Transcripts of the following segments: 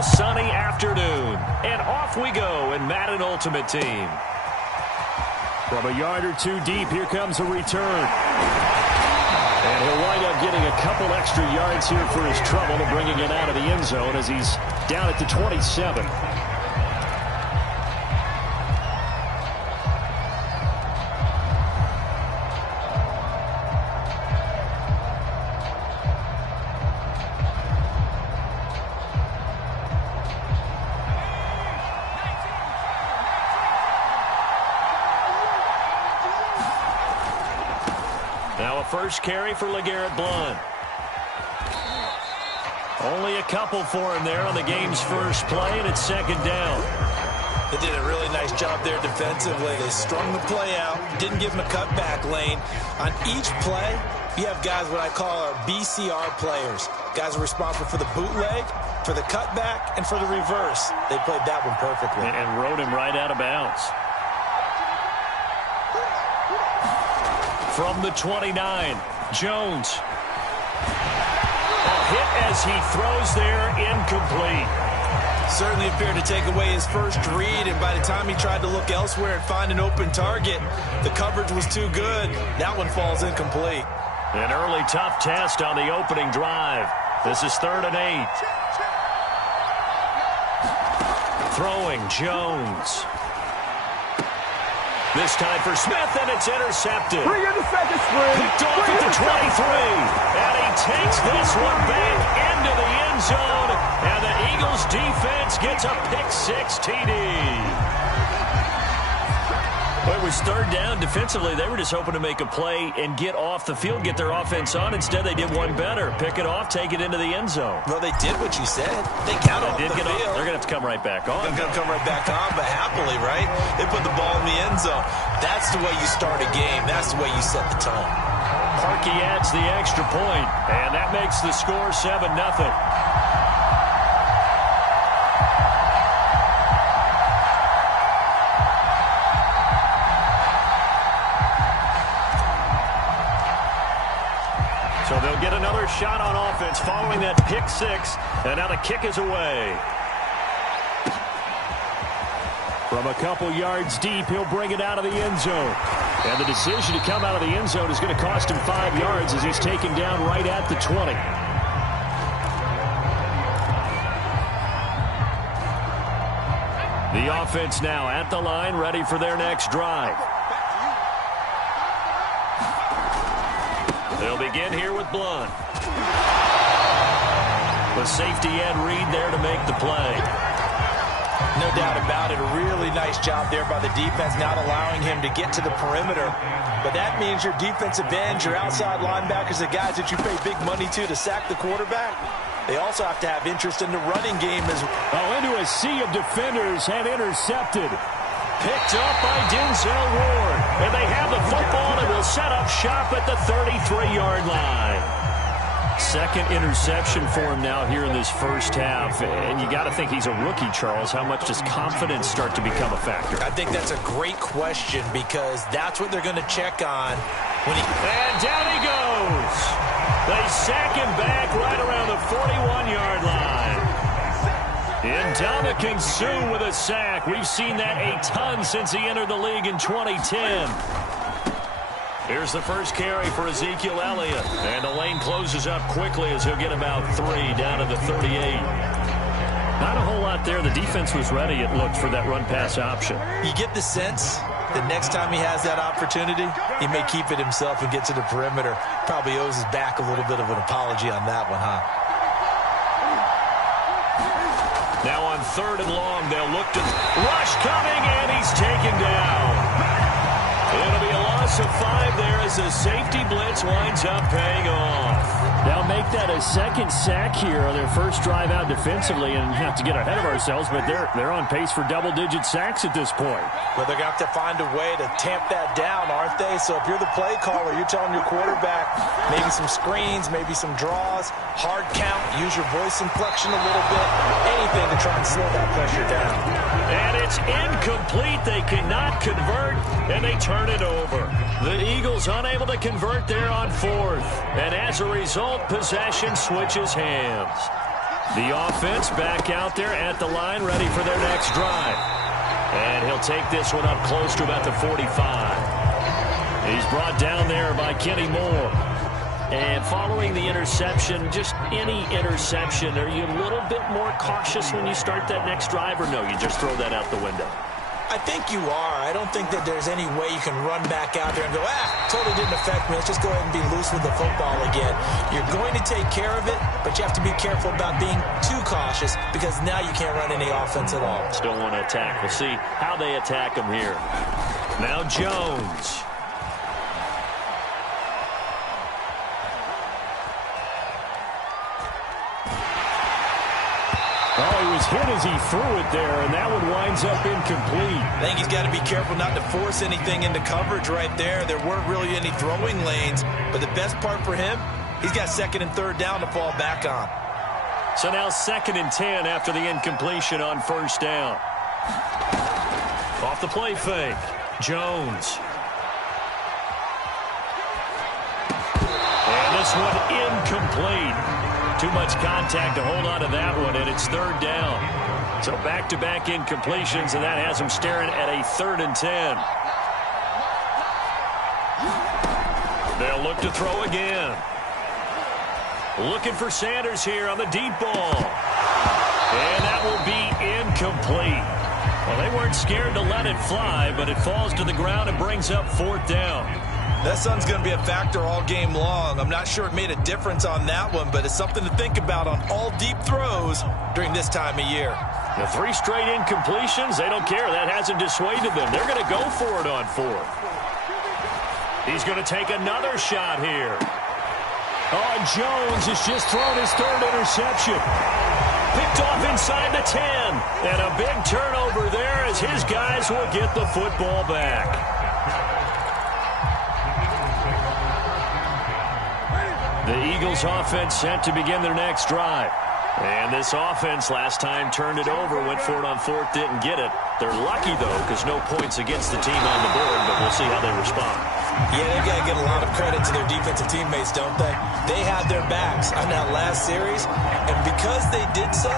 beautiful sunny afternoon. And off we go in Madden Ultimate Team. From a yard or two deep, here comes a return. And he'll wind up getting a couple extra yards here for his trouble to bringing it out of the end zone as he's down at the 27. First carry for LeGarrette Blount. Only a couple for him there on the game's first play, and it's second down. They did a really nice job there defensively. They strung the play out, didn't give him a cutback lane. On each play, you have guys what I call our BCR players. Guys are responsible for the bootleg, for the cutback, and for the reverse. They played that one perfectly. And rode him right out of bounds. From the 29, Jones. A hit as he throws there, incomplete. Certainly appeared to take away his first read, and by the time he tried to look elsewhere and find an open target, the coverage was too good. That one falls incomplete. An early tough test on the opening drive. This is 3rd and 8. Throwing, Jones. This time for Smith, and it's intercepted. Bring in the second string. Picked off at the 23. And he takes this one back into the end zone. And the Eagles defense gets a pick-6 TD. Well, it was 3rd down. Defensively, they were just hoping to make a play and get off the field, get their offense on. Instead, they did one better. Pick it off, take it into the end zone. Well, they did what you said. They got off the field. They're going to have to come right back on. They're going to come right back on, but happily, right? They put the ball in the end zone. That's the way you start a game. That's the way you set the tone. Parkey adds the extra point, and that makes the score 7-0. So they'll get another shot on offense following that pick-6, and now the kick is away. From a couple yards deep, he'll bring it out of the end zone. And the decision to come out of the end zone is going to cost him 5 yards as he's taken down right at the 20. The offense now at the line, ready for their next drive. They'll begin here with Blount. The safety Ed Reed there to make the play. No doubt about it. A really nice job there by the defense, not allowing him to get to the perimeter. But that means your defensive ends, your outside linebackers, the guys that you pay big money to sack the quarterback, they also have to have interest in the running game as well. Oh, into a sea of defenders and intercepted. Picked up by Denzel Ward. And they have the football and will set up shop at the 33-yard line. Second interception for him now here in this first half. And you got to think he's a rookie, Charles. How much does confidence start to become a factor? I think that's a great question because that's what they're going to check on. And down he goes. They sack him back right around the 41-yard line. Ndamukong Suh with a sack. We've seen that a ton since he entered the league in 2010. Here's the first carry for Ezekiel Elliott. And the lane closes up quickly as he'll get about 3 down to the 38. Not a whole lot there. The defense was ready, it looked, for that run-pass option. You get the sense that next time he has that opportunity, he may keep it himself and get to the perimeter. Probably owes his back a little bit of an apology on that one, huh? Now on 3rd and long, they'll look to rush coming, and he's taken down. It'll be a loss of 5 there as the safety blitz winds up paying off. They'll make that a second sack here on their first drive out defensively, and have to get ahead of ourselves, but they're on pace for double-digit sacks at this point. Well, they're going to have to find a way to tamp that down, aren't they? So if you're the play caller, you're telling your quarterback maybe some screens, maybe some draws, hard count, use your voice inflection a little bit, anything to try and slow that pressure down. And it's incomplete. They cannot convert, and they turn it over. The Eagles unable to convert there on 4th, and as a result, possession switches hands. The offense back out there at the line, ready for their next drive. And he'll take this one up close to about the 45. He's brought down there by Kenny Moore. And following the interception, just any interception, are you a little bit more cautious when you start that next drive, or no, you just throw that out the window? I think you are. I don't think that there's any way you can run back out there and go, totally didn't affect me. Let's just go ahead and be loose with the football again. You're going to take care of it, but you have to be careful about being too cautious because now you can't run any offense at all. Still want to attack. We'll see how they attack him here. Now Jones. Oh, he was hit as he threw it there, and that one winds up incomplete. I think he's got to be careful not to force anything into coverage right there. There weren't really any throwing lanes, but the best part for him, he's got second and third down to fall back on. So now 2nd and 10 after the incompletion on first down. Off the play fake, Jones. And this one incomplete. Too much contact to hold on to that one, and it's 3rd down. So back-to-back incompletions, and that has him staring at a 3rd and 10. They'll look to throw again. Looking for Sanders here on the deep ball. And that will be incomplete. Well, they weren't scared to let it fly, but it falls to the ground and brings up 4th down. That sun's going to be a factor all game long. I'm not sure it made a difference on that one, but it's something to think about on all deep throws during this time of year. The 3 straight incompletions, they don't care. That hasn't dissuaded them. They're going to go for it on 4th. He's going to take another shot here. Oh, Jones has just thrown his 3rd interception. Picked off inside the 10. And a big turnover there as his guys will get the football back. The Eagles offense set to begin their next drive. And this offense last time turned it over, went for it on 4th, didn't get it. They're lucky, though, because no points against the team on the board, but we'll see how they respond. Yeah, they've got to give a lot of credit to their defensive teammates, don't they? They had their backs on that last series, and because they did so,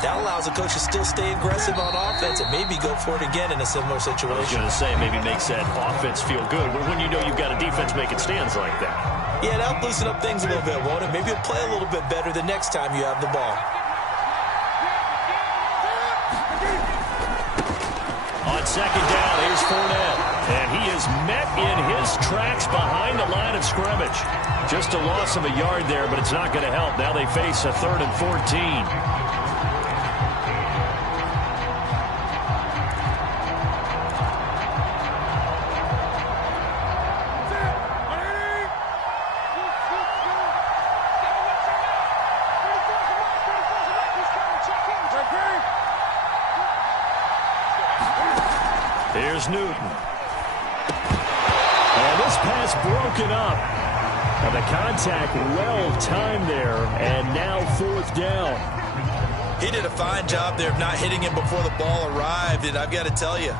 that allows the coach to still stay aggressive on offense and maybe go for it again in a similar situation. I was going to say, maybe makes that offense feel good, but when you know you've got a defense making stands like that. Yeah, that'll loosen up things a little bit, won't it? Maybe you'll play a little bit better the next time you have the ball. On 2nd down, here's Fournette. And he is met in his tracks behind the line of scrimmage. Just a loss of a yard there, but it's not going to help. Now they face a 3rd and 14. Here's Newton. And this pass broken up. And the contact well timed there. And now 4th down. He did a fine job there of not hitting him before the ball arrived. And I've got to tell you,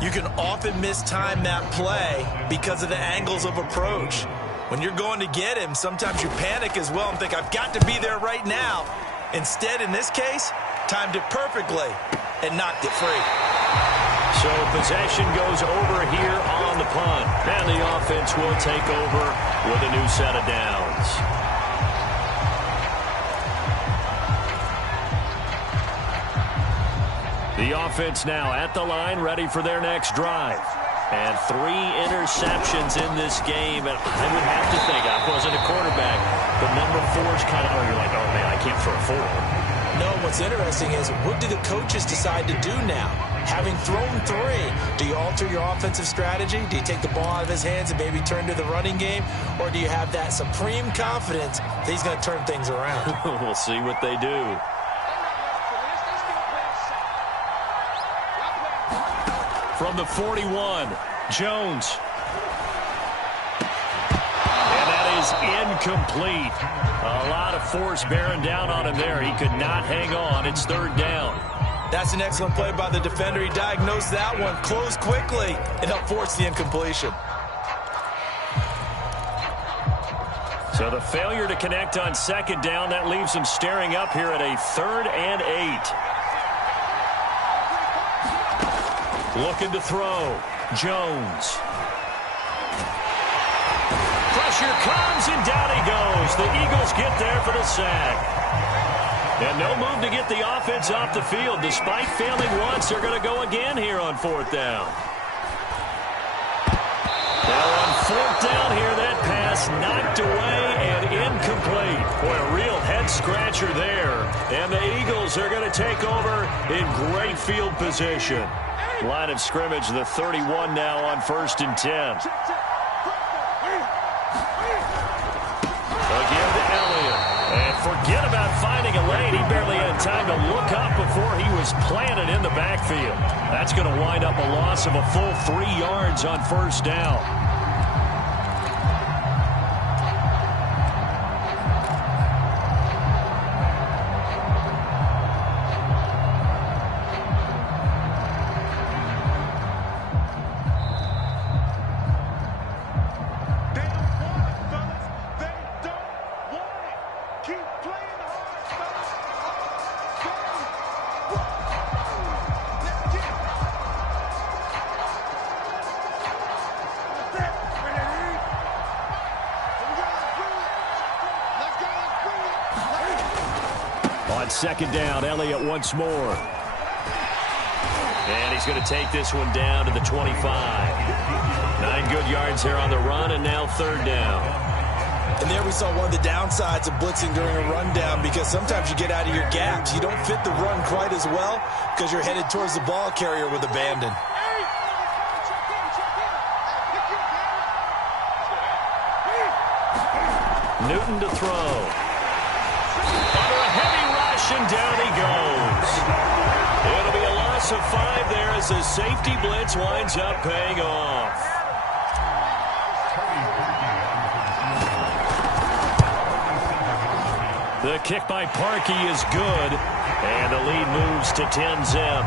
you can often mistime that play because of the angles of approach. When you're going to get him, sometimes you panic as well and think, I've got to be there right now. Instead, in this case, timed it perfectly and knocked it free. So possession goes over here on the punt. And the offense will take over with a new set of downs. The offense now at the line, ready for their next drive. And 3 interceptions in this game. And I would have to think, I wasn't a quarterback, but number 4 is kind of, you're like, oh, man, I can't throw 4. No, what's interesting is, what do the coaches decide to do now? Having thrown 3, do you alter your offensive strategy? Do you take the ball out of his hands and maybe turn to the running game? Or do you have that supreme confidence that he's going to turn things around? We'll see what they do. From the 41, Jones. And that is incomplete. A lot of force bearing down on him there. He could not hang on. It's 3rd down. That's an excellent play by the defender. He diagnosed that one, closed quickly, and helped force the incompletion. So the failure to connect on second down, that leaves him staring up here at a 3rd and 8. Looking to throw. Jones. Pressure comes, and down he goes. The Eagles get there for the sack. And no move to get the offense off the field. Despite failing once, they're going to go again here on 4th down. Now on 4th down here, that pass knocked away and incomplete. Boy, a real head-scratcher there. And the Eagles are going to take over in great field position. Line of scrimmage, the 31 now on 1st and 10. Again to Elliott. And forget about finding a lane. He barely had time to look up before he was planted in the backfield. That's going to wind up a loss of a full 3 yards on 1st down. On 2nd down, Elliott once more. And he's going to take this one down to the 25. 9 good yards here on the run, and now 3rd down. And there we saw one of the downsides of blitzing during a rundown, because sometimes you get out of your gaps. You don't fit the run quite as well because you're headed towards the ball carrier with abandon. Newton to throw. Under a heavy rush, and down he goes. It'll be a loss of 5 there as the safety blitz winds up paying off. The kick by Parkey is good, and the lead moves to 10-zip.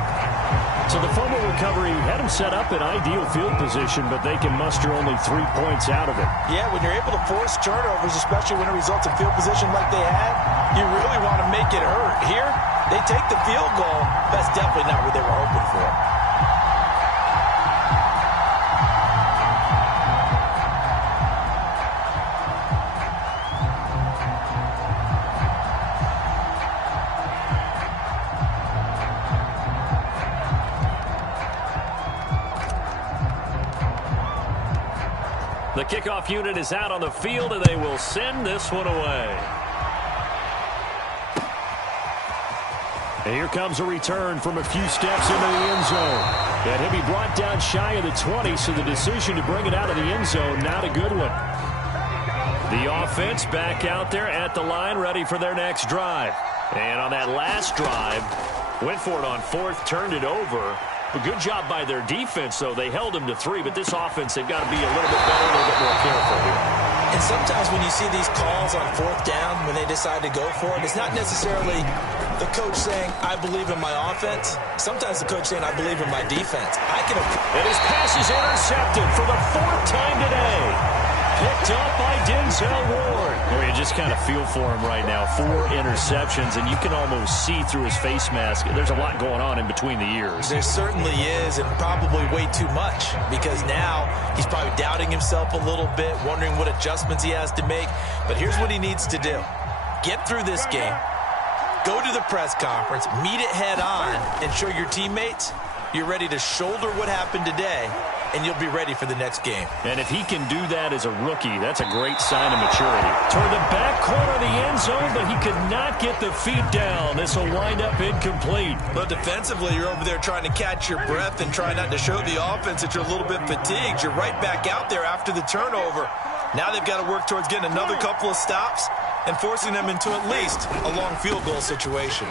So the fumble recovery had him set up in ideal field position, but they can muster only 3 points out of it. Yeah, when you're able to force turnovers, especially when it results in field position like they had, you really want to make it hurt. Here, they take the field goal. That's definitely not what they were hoping for. The kickoff unit is out on the field, and they will send this one away. And here comes a return from a few steps into the end zone. And he'll be brought down shy of the 20, so the decision to bring it out of the end zone, not a good one. The offense back out there at the line, ready for their next drive. And on that last drive, went for it on 4th, turned it over. A good job by their defense, though. They held them to 3, but this offense, they've got to be a little bit better, a little bit more careful here. And sometimes when you see these calls on 4th down, when they decide to go for it, it's not necessarily the coach saying, I believe in my offense. Sometimes the coach saying, I believe in my defense. And his pass is intercepted for the 4th time today. Picked up by Denzel Ward. Well, you just kind of feel for him right now. 4 interceptions, and you can almost see through his face mask. There's a lot going on in between the ears. There certainly is, and probably way too much, because now he's probably doubting himself a little bit, wondering what adjustments he has to make. But here's what he needs to do. Get through this game. Go to the press conference, meet it head on, and show your teammates you're ready to shoulder what happened today, and you'll be ready for the next game. And if he can do that as a rookie, that's a great sign of maturity. Toward the back corner of the end zone, but he could not get the feet down. This will wind up incomplete. But defensively, you're over there trying to catch your breath and try not to show the offense that you're a little bit fatigued. You're right back out there after the turnover. Now they've got to work towards getting another couple of stops and forcing them into at least a long field goal situation.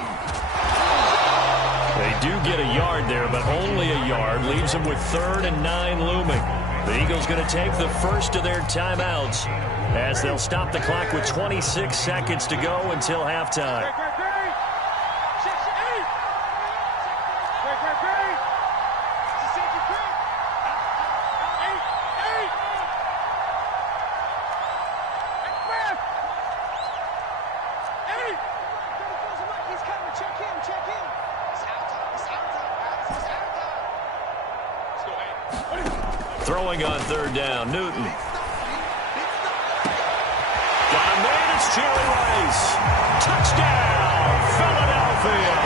They do get a yard there, but only a yard. Leaves them with 3rd and 9 looming. The Eagles going to take the first of their timeouts as they'll stop the clock with 26 seconds to go until halftime. Throwing on third down, Newton. Got a man, it's Jerry Rice. Touchdown, Philadelphia.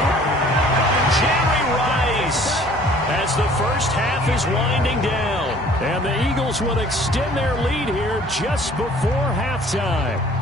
Jerry Rice as the first half is winding down. And the Eagles will extend their lead here just before halftime.